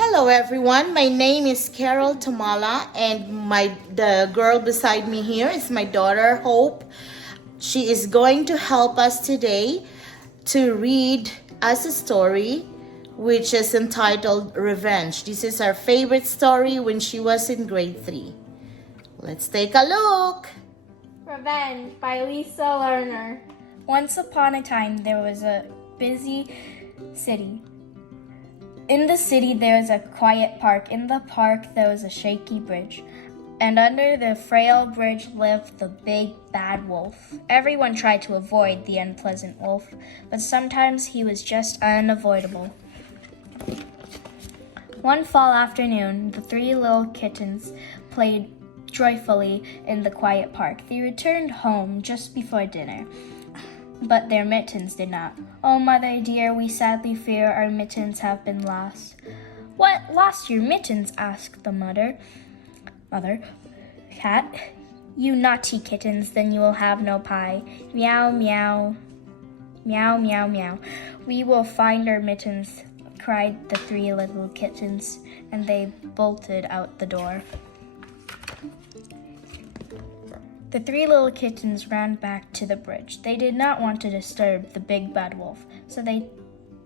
Hello everyone, my name is Carol Tamala and the girl beside me here is my daughter Hope. She is going to help us today to read us a story which is entitled Revenge. This is our favorite story when she was in grade 3. Let's take a look. Revenge by Lisa Lerner. Once upon a time, there was a busy city. In the city, there was a quiet park. In the park, there was a shaky bridge. And under the frail bridge lived the big bad wolf. Everyone tried to avoid the unpleasant wolf, but sometimes he was just unavoidable. One fall afternoon, the three little kittens played joyfully in the quiet park. They returned home just before dinner, but their mittens did not. "Oh, mother dear, we sadly fear our mittens have been lost." "What, lost your mittens?" asked the mother cat. "You naughty kittens, then you will have no pie." Meow, meow, meow, meow, meow. "We will find our mittens," cried the three little kittens, and they bolted out the door. The three little kittens ran back to the bridge. They did not want to disturb the big bad wolf, so they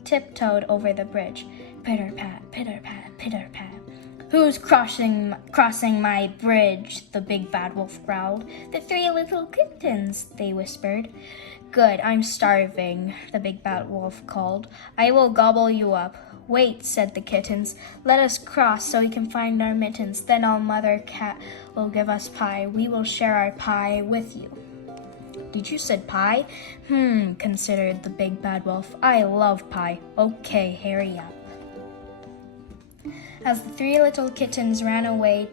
tiptoed over the bridge. Pitter-pat, pitter-pat, pitter-pat. "Who's crossing my bridge?" the big bad wolf growled. "The three little kittens," they whispered. "Good, I'm starving," the big bad wolf called. "I will gobble you up." "Wait," said the kittens. "Let us cross so we can find our mittens. Then our mother cat will give us pie. We will share our pie with you." "Did you say pie?" Considered the big bad wolf. "I love pie." "Okay, hurry up." As the three little kittens ran away,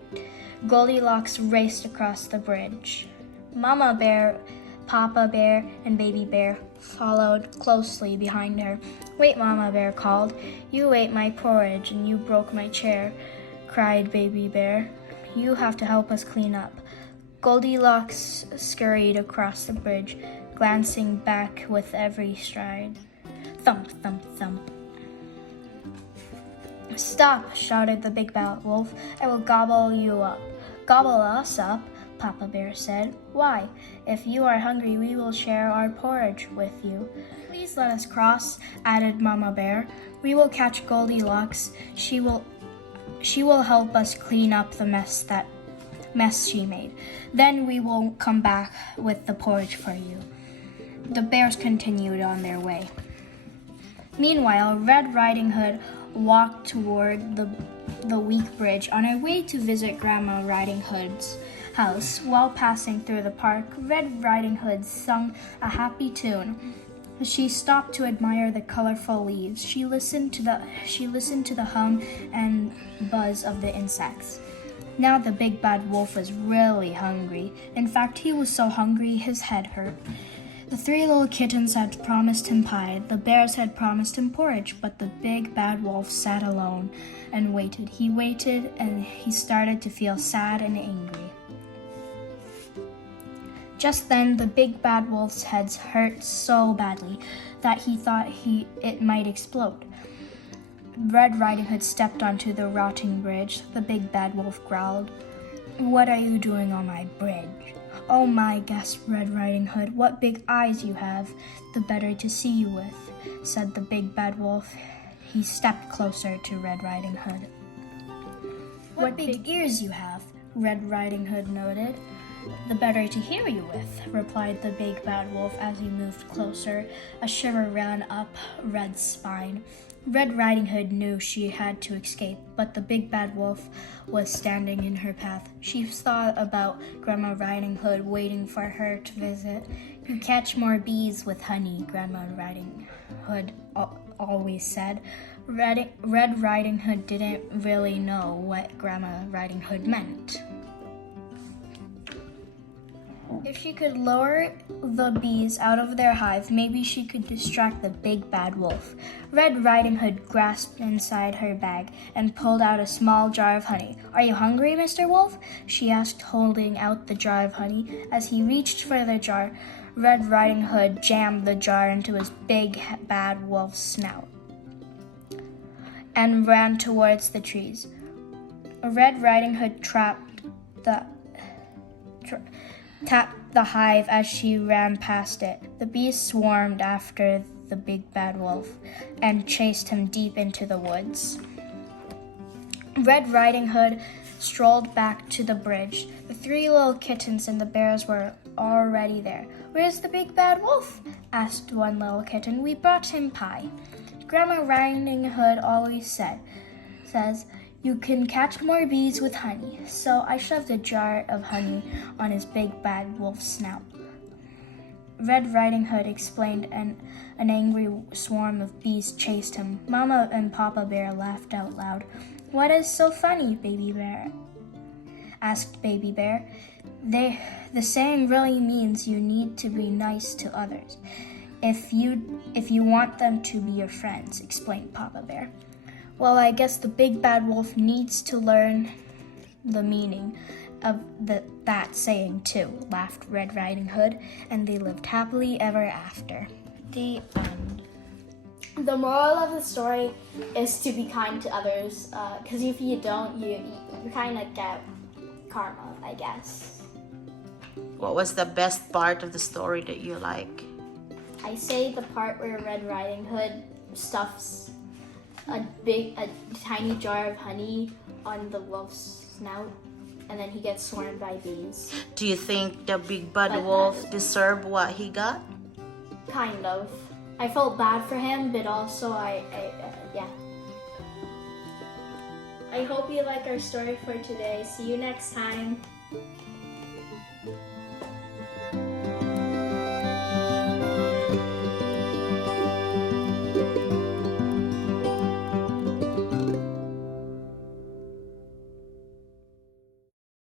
Goldilocks raced across the bridge. Mama Bear, Papa Bear, and Baby Bear followed closely behind her. "Wait," Mama Bear called. "You ate my porridge and you broke my chair," cried Baby Bear. "You have to help us clean up." Goldilocks scurried across the bridge, glancing back with every stride. Thump, thump, thump. "Stop," shouted the big bad wolf. "I will gobble you up." "Gobble us up?" Papa Bear said. "Why? If you are hungry, we will share our porridge with you." "Please let us cross," added Mama Bear. "We will catch Goldilocks. She will help us clean up the mess she made. Then we will come back with the porridge for you." The bears continued on their way. Meanwhile, Red Riding Hood walked toward the weak bridge on her way to visit Grandma Riding Hood's house. While passing through the park, Red Riding Hood sung a happy tune. She stopped to admire the colorful leaves. She listened to the hum and buzz of the insects. Now the big bad wolf was really hungry. In fact, he was so hungry his head hurt. The three little kittens had promised him pie. The bears had promised him porridge, but the big bad wolf sat alone and waited. He waited and he started to feel sad and angry. Just then, the big bad wolf's head hurt so badly that he thought it might explode. Red Riding Hood stepped onto the rotting bridge. The big bad wolf growled, "What are you doing on my bridge?" "Oh my," gasped Red Riding Hood, "what big eyes you have, the better to see you with," said the big bad wolf. He stepped closer to Red Riding Hood. "What big ears you have," Red Riding Hood noted. "The better to hear you with," replied the big bad wolf as he moved closer. A shiver ran up Red's spine. Red Riding Hood knew she had to escape, but the big bad wolf was standing in her path. She thought about Grandma Riding Hood waiting for her to visit. "You catch more bees with honey," Grandma Riding Hood always said. Red Riding Hood didn't really know what Grandma Riding Hood meant. If she could lure the bees out of their hive, maybe she could distract the big bad wolf. Red Riding Hood grasped inside her bag and pulled out a small jar of honey. "Are you hungry, Mr. Wolf?" she asked, holding out the jar of honey. As he reached for the jar, Red Riding Hood jammed the jar into his big bad wolf's snout. and ran towards the trees. Red Riding Hood tapped the hive as she ran past it. The bees swarmed after the big bad wolf and chased him deep into the woods. Red Riding Hood strolled back to the bridge. The 3 little kittens and the bears were already there. "Where's the big bad wolf?" asked one little kitten. "We brought him pie. Grandma Riding Hood always says, you can catch more bees with honey." So I shoved a jar of honey on his big bad wolf's snout. Red Riding Hood explained, and an angry swarm of bees chased him. Mama and Papa Bear laughed out loud. "What is so funny, Baby Bear?" asked Baby Bear. The saying really means you need to be nice to others if you want them to be your friends, explained Papa Bear. "Well, I guess the big bad wolf needs to learn the meaning of that saying too," laughed Red Riding Hood, and they lived happily ever after. The end. The moral of the story is to be kind to others, because if you don't, you kind of get karma, I guess. What was the best part of the story that you like? I say the part where Red Riding Hood stuffs a tiny jar of honey on the wolf's snout, and then he gets swarmed by bees. Do you think the big bad But wolf deserved what he got? Kind of. I felt bad for him, but also yeah. I hope you like our story for today. See you next time.